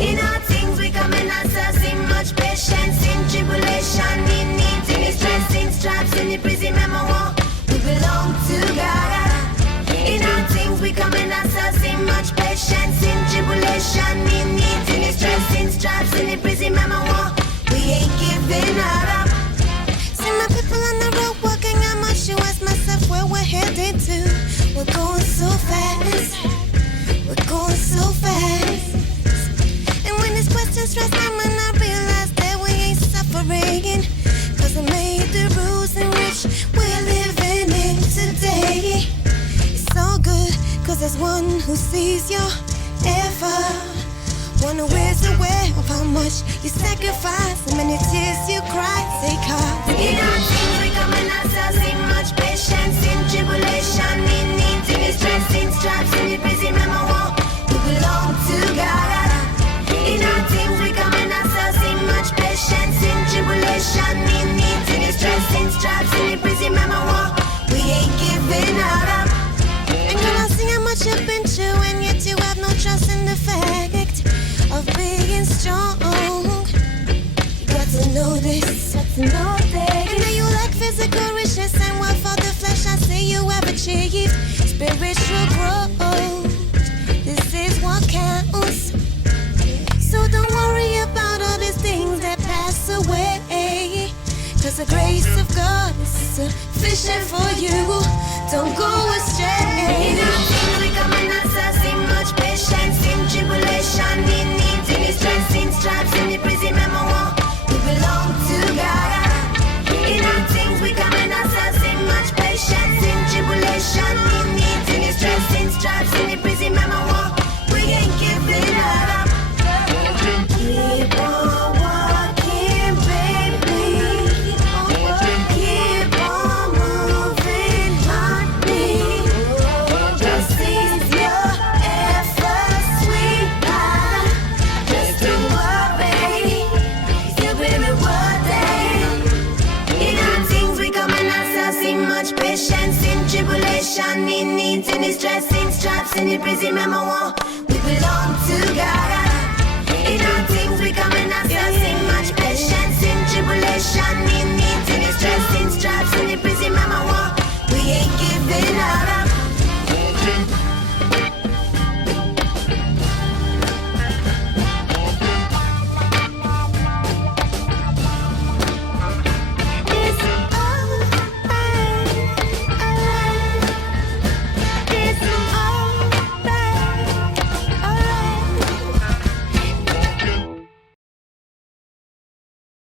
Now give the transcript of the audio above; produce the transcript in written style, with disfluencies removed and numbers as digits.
In all things we come in ourselves in much patience, in tribulation, in needs, in distress, in stripes, in the prison memoir. We belong to God. In all things we come in ourselves in much patience, in tribulation, in needs, in distress, in stripes, in the prison memoir. We ain't giving up. See my people on the road walking, I must you ask myself where we're headed to. We're going so fast. We're going so fast. And when this question stress my mind, I realize that we ain't suffering. Cause I made the rules in which we're living in today. It's all good, cause there's one who sees your effort. One who is aware of how much you sacrifice, how many tears you cry, take heart. In all things we come in ourselves in much patience, in tribulation, in needs, in distress, in stripes, in the prison memoir. We belong to God. In all things we come in ourselves in much patience, in tribulation, in needs, in distress, in stripes, in the prison memoir. We ain't giving up. And girl, I see how much you've been through, and yet you have no trust in the fact of being strong. You got to know this, got to know this. And now you lack physical riches, and what for the flesh I see you have achieved spiritual growth. This is what counts. So don't worry about all these things that pass away, cause the grace of God is sufficient for you. Don't go astray. In all things we come in ourselves in much patience, in tribulation, in needs, in distress, in stripes, in the prison memoir. We belong to God. In all things we come in ourselves in much patience, in tribulation, in needs, in distress, in stripes, in the prison memoir. We ain't giving up. Keep on walking, baby. Keep on moving, honey. This is your effort, sweetheart. Just don't worry, you'll be rewarded. In all things we come in ourselves in much patience, in tribulation, in needs, in distress, in stripes, in the prison memoir. We belong to God.